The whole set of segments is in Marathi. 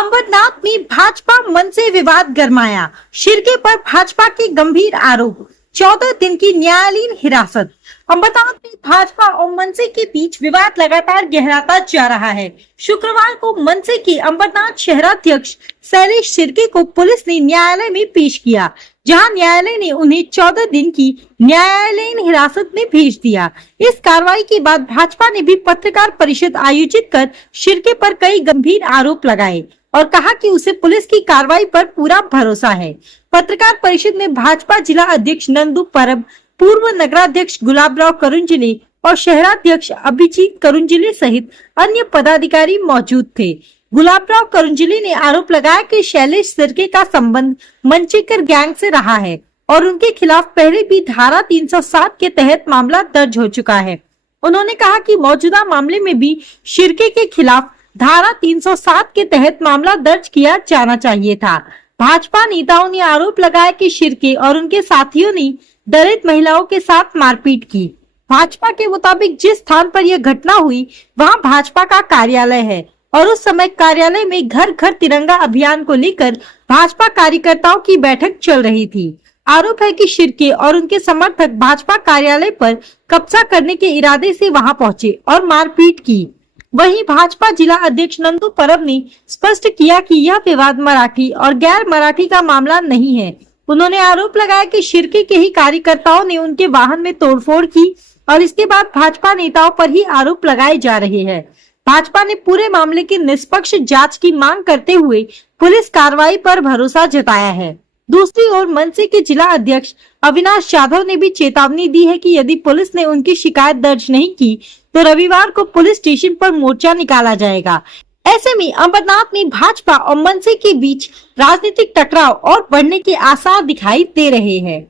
अंबरनाथ में भाजपा मन से विवाद गरमाया। शिर्के पर भाजपा के गंभीर आरोप। 14 दिन की न्यायालयीन हिरासत। अंबरनाथ में भाजपा और मनसे के बीच विवाद लगातार गहराता जा रहा है। शुक्रवार को मनसे के अंबरनाथ शहराध्यक्ष शैलेश शिर्के को पुलिस ने न्यायालय में पेश किया, जहां न्यायालय ने उन्हें 14 दिन की न्यायालयीन हिरासत में भेज दिया। इस कार्रवाई के बाद भाजपा ने भी पत्रकार परिषद आयोजित कर शिर्के पर कई गंभीर आरोप लगाए और कहा कि उसे पुलिस की कार्रवाई पर पूरा भरोसा है। पत्रकार परिषद में भाजपा जिला अध्यक्ष नंदू परब, पूर्व नगराध्यक्ष गुलाबराव करुंजले और शहराध्यक्ष अभिजीत करुंजले सहित अन्य पदाधिकारी मौजूद थे। गुलाबराव करुंजले ने आरोप लगाया कि शैलेश शिर्के का संबंध मंचेकर गैंग से रहा है और उनके खिलाफ पहले भी धारा 307 के तहत मामला दर्ज हो चुका है। उन्होंने कहा कि मौजूदा मामले में भी शिर्के के खिलाफ धारा 307 के तहत मामला दर्ज किया जाना चाहिए था। भाजपा नेताओं ने आरोप लगाया कि शिर्के और उनके साथियों ने दलित महिलाओं के साथ मारपीट की। भाजपा के मुताबिक जिस स्थान पर यह घटना हुई वहां भाजपा का कार्यालय है और उस समय कार्यालय में घर घर तिरंगा अभियान को लेकर भाजपा कार्यकर्ताओं की बैठक चल रही थी। आरोप है कि शिर्के और उनके समर्थक भाजपा कार्यालय पर कब्जा करने के इरादे से वहां पहुंचे और मारपीट की। वहीं भाजपा जिला अध्यक्ष नंदू परब ने स्पष्ट किया कि यह विवाद मराठी और गैर मराठी का मामला नहीं है। उन्होंने आरोप लगाया कि शिर्के के ही कार्यकर्ताओं ने उनके वाहन में तोड़फोड़ की और इसके बाद भाजपा नेताओं पर ही आरोप लगाए जा रहे हैं। भाजपा ने पूरे मामले की निष्पक्ष जांच की मांग करते हुए पुलिस कार्रवाई पर भरोसा जताया है। दूसरी ओर मनसे के जिला अध्यक्ष अविनाश यादव ने भी चेतावनी दी है कि यदि पुलिस ने उनकी शिकायत दर्ज नहीं की तो रविवार को पुलिस स्टेशन पर मोर्चा निकाला जाएगा। ऐसे में अंबरनाथ में भाजपा और मनसे के बीच राजनीतिक टकराव और बढ़ने के आसार दिखाई दे रहे हैं।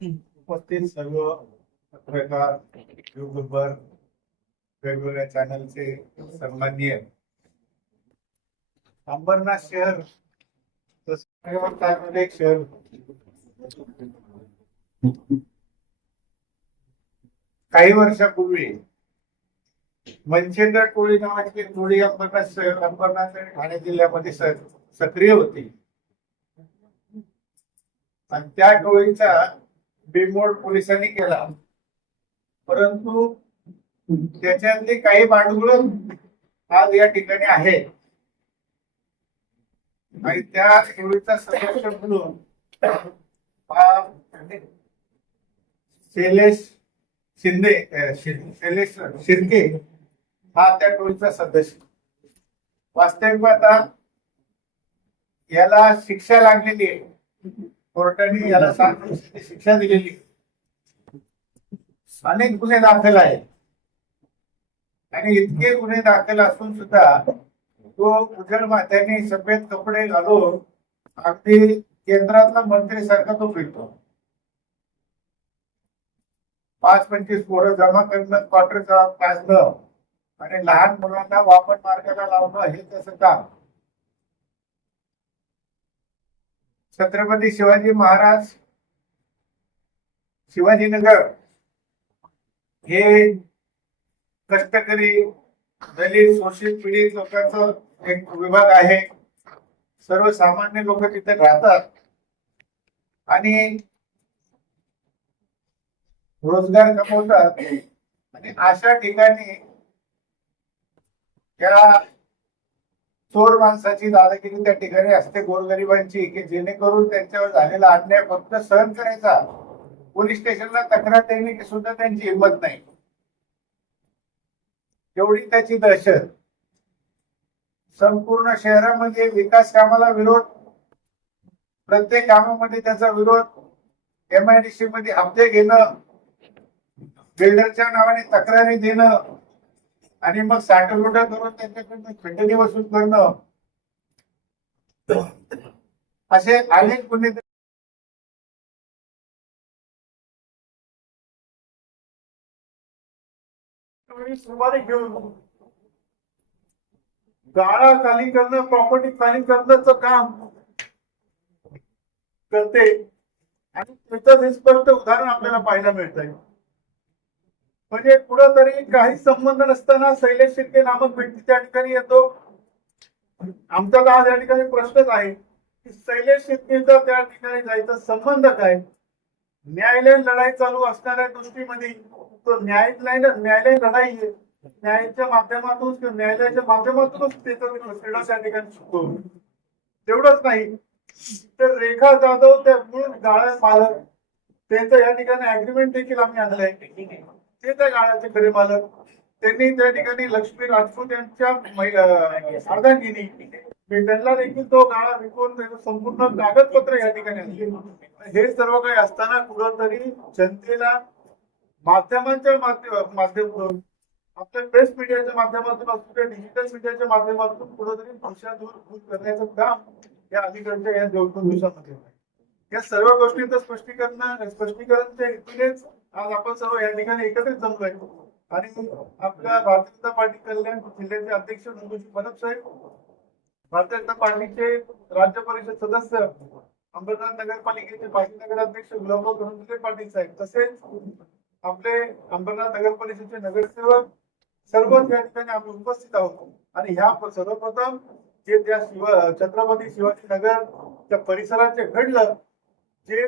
उपस्थित सर्व पत्रकार, यूट्यूबर, वेगवेगळ्या चॅनलचे सन्माननीय अंबरनाथ शहर एक शहर काही वर्षापूर्वी मनचेंद्र टोळी नावाची टोळी अंबरनाथ आणि ठाणे जिल्ह्यामध्ये सक्रिय होती आणि त्या टोळीचा बिमोड पोलिसांनी केला, परंतु त्याच्यातले काही भांडवल आज या ठिकाणी आहे आणि त्या टोळीचा सदस्य म्हणून शैलेश शिर्के हा त्या टोळीचा सदस्य। वास्तविक आता याला शिक्षा लागलेली आहे, कोर्टाने याला 7 वर्षाची शिक्षा दिलेली, अनेक गुन्हे दाखल आहेत आणि इतके गुन्हे दाखल असून सुद्धा तो उजळ माथ्याने सफेद कपडे घालून अगदी केंद्रातला मंत्री सारखा तो फिरतो। 5-25 पोरं जमा करणं, क्वार्टर पाजणं आणि लहान मुलांना वापर मार्गाला लावणं हे त्याचं काम। छत्रपती शिवाजी महाराज शिवाजीनगर हे कष्टकरी, दलित, शोषित, पीडित लोकांचा एक विभाग आहे। सर्वसामान्य लोक तिथे राहतात आणि रोजगार कमवतात आणि अशा ठिकाणी त्या चोर माणसाची दादागिरी त्या ठिकाणी असते गोरगरिबांची, की जेणेकरून त्यांच्यावर झालेला अन्याय फक्त सहन करायचा, पोलीस स्टेशनला तक्रार देण्याची सुद्धा त्यांची हिंमत नाही, एवढी त्याची दहशत। संपूर्ण शहरामध्ये विकास कामाला विरोध, प्रत्येक कामामध्ये त्याचा विरोध, MIDC मध्ये हप्ते घेणं, बिल्डरच्या नावाने तक्रारी देणं आणि मग साठवणूक करून त्यांच्याकडून खंडणी वसूल करणं, असे अनेक गुन्हे सुमारे घेऊन गाळा खाली करणं, प्रॉपर्टी खाली करण्याचं काम करते आणि त्याचं हे स्पष्ट उदाहरण आपल्याला पाहायला मिळत आहे। म्हणजे कुठंतरी काही संबंध नसताना शैलेश शिर्के नामक व्यक्ती त्या ठिकाणी येतो आमचा तर आज या ठिकाणी प्रश्नच आहे की शैलेश शिंदेचा त्या ठिकाणी जायचा संबंध काय? न्यायालयीन लढाई चालू असणाऱ्या दृष्टीमध्ये तो न्यायालयीन लढाई आहे. न्यायाच्या माध्यमातून किंवा न्यायालयाच्या माध्यमातूनच त्याचा क्रीडा त्या ठिकाणी शिकतो. तेवढंच नाही तर रेखा जाधव त्या मूळ गाळा मालक त्यांचं या ठिकाणी अग्रीमेंट देखील आम्ही आणलंय. ते त्या गाळ्याचे खरे मालक. त्यांनी त्या ठिकाणी लक्ष्मी राजपूत यांच्या अर्धांगिनी त्यांना देखील तो गाळा विकून त्याचं संपूर्ण कागदपत्र या ठिकाणी आणले. हे सर्व काही असताना कुठंतरी जनतेला माध्यमांच्या माध्यमातून आपल्या प्रेस मीडियाच्या माध्यमातून असू किंवा डिजिटल मीडियाच्या माध्यमातून कुठंतरी दिशाभूल करण्याचं काम या अलीकडच्या या 2-3 दिवसामध्ये. या सर्व गोष्टींचं स्पष्टीकरणच्या हेतूनेच आज आपण सर्व या ठिकाणी एकत्रित जमलोय. आणि आपल्या भारतीय जनता पार्टी कल्याण जिल्ह्याचे अध्यक्ष नंदूजी बनप साहेब, भारतीय जनता पार्टीचे राज्य परिषद सदस्य अंबरनाथ नगरपालिकेचे माजी नगराध्यक्ष गुलाबराव धनंजय पाटील साहेब, तसेच आपले अंबरनाथ नगर परिषदेचे नगरसेवक सर्वच या ठिकाणी आम्ही उपस्थित आहोत. आणि ह्या सर्वप्रथम जे त्या छत्रपती शिवाजी नगर त्या परिसराचे घडलं, जे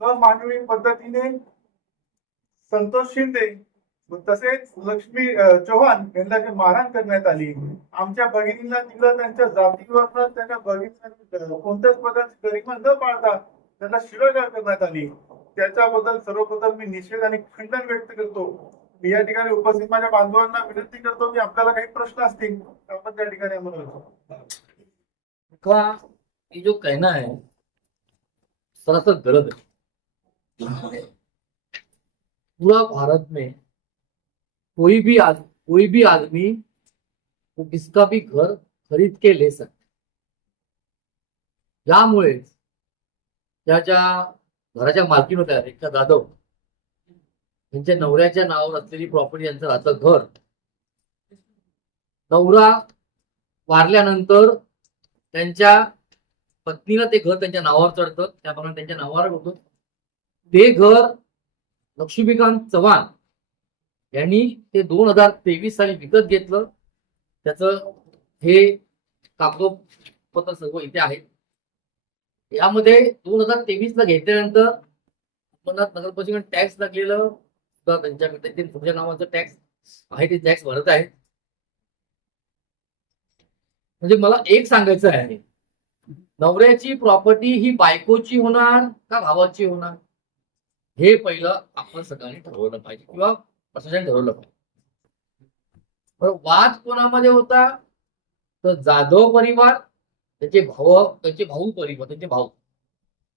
अमानवी पद्धतीने संतोष शिंदे तसेच लक्ष्मी चव्हाण यांना जे मारहाण करण्यात आली, आमच्या भगिनींना तिकडं त्यांच्या जातीवर त्यांच्या भगिनींना कोणत्याच प्रकारची गरिमा न पाळता त्यांना शिवीगाळ करण्यात आली, त्याच्याबद्दल सर्वप्रथम मी निषेध आणि खंडन व्यक्त करतो. मी या ठिकाणी उपस्थित माझ्या बांधवांना विनंती करतो की आपल्याला काही प्रश्न असतील तर आपण त्या ठिकाणी आम्हाला का ये जो कहना है सरासर गलत है। पूरा भारत में कोई भी आदमी वो किसका भी घर खरीद के ले सकता, यामुळे त्याच्या घराच्या मालकीन होत्या रेखा जाधव त्यांच्या नवऱ्याच्या नावावर असलेली प्रॉपर्टी यांचं राहतं घर. नवरा वारल्यानंतर त्यांच्या पत्नीला ते घर त्यांच्या नावावर चढतं, त्याप्रमाणे त्यांच्या नावावर होतं. ते घर लक्ष्मीकांत चव्हाण यांनी ते 2023 साली विकत घेतलं. त्याचं हे कागदोपत्र सर्व इथे आहेत. यामध्ये 2023 ला घेतल्यानंतर अंबरनाथ नगर परिषदेने टॅक्स लागलेलं त्यांच्याकडे तुमच्या नावाचं टॅक्स आहे, ते टॅक्स भरत आहेत. म्हणजे मला एक सांगायचं आहे, नवऱ्याची प्रॉपर्टी ही बायकोची होणार का भावाची होणार, हे पहिलं आपण सगळ्यांनी ठरवलं पाहिजे किंवा प्रशासन ठरवलं पाहिजे. पण वाद कोणामध्ये होता तर जाधव परिवार, त्यांचे भाऊ परिवार, त्यांचे भाऊ,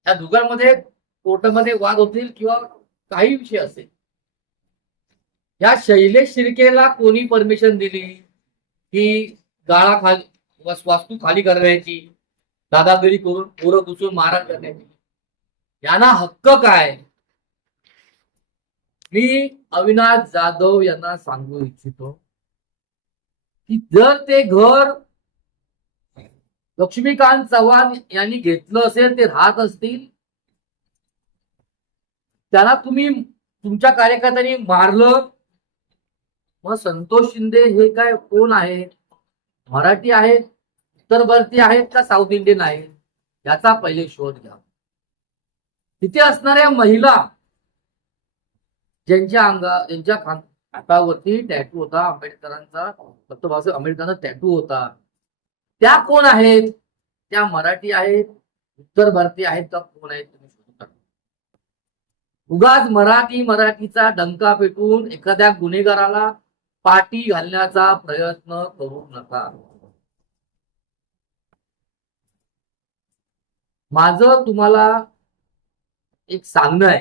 या दोघांमध्ये कोर्टामध्ये वाद होतील किंवा काही विषय असेल. या शैलेश शिर्केला कोणी परमिशन दिली की गाळा खाली वास्तू खाली करण्याची, दादागिरी करून पोरं घुसून मारहाण करण्याची? यांना हक्क काय? मी अविनाश जाधव यांना सांगू इच्छितो की जर ते घर लक्ष्मीकांत चव्हाण यांनी घेतलं असेल, ते राहत असतील, त्यांना तुम्ही तुमच्या कार्यकर्त्यांनी मारलं, मग संतोष शिंदे हे काय कोण आहेत? मराठी आहेत, उत्तर भारतीय आहेत का साऊथ इंडियन आहेत? याचा पहिले शोध घ्या. तिथे असणाऱ्या महिला ज्यांच्या हातावरती टॅटू होता आंबेडकरांचा, डॉक्टर बाबासाहेब आंबेडकरांचा टॅटू होता, त्या कोण आहेत? त्या मराठी आहेत, उत्तर भारतीय आहेत का कोण आहेत? तुम्ही शोधून काढा. उगाच मराठीचा डंका पेटून एखाद्या गुन्हेगाराला पाठी घालण्याचा प्रयत्न करू नका. माझं तुम्हाला एक सांगणं आहे,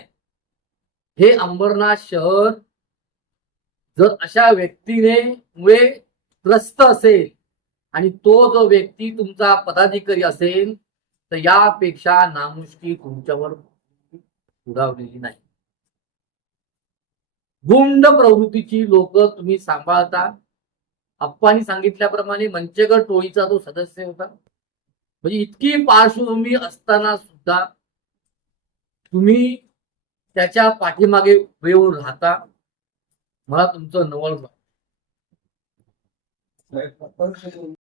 हे अंबरनाथ शहर जर अशा मुळे त्रस्त असेल आणि तो जो व्यक्ती तुमचा पदाधिकारी असेल तर यापेक्षा नामुष्की तुमच्यावर उडावलेली नाही. गुंड प्रवृत्तीची लोक तुम्ही सांभाळता. अप्पांनी सांगितल्याप्रमाणे मंचेगड टोळीचा तो सदस्य होता. म्हणजे इतकी पार्श्वभूमी असताना सुद्धा तुम्ही त्याच्या पाठीमागे उभे येऊन राहता. मला तुमचं नवल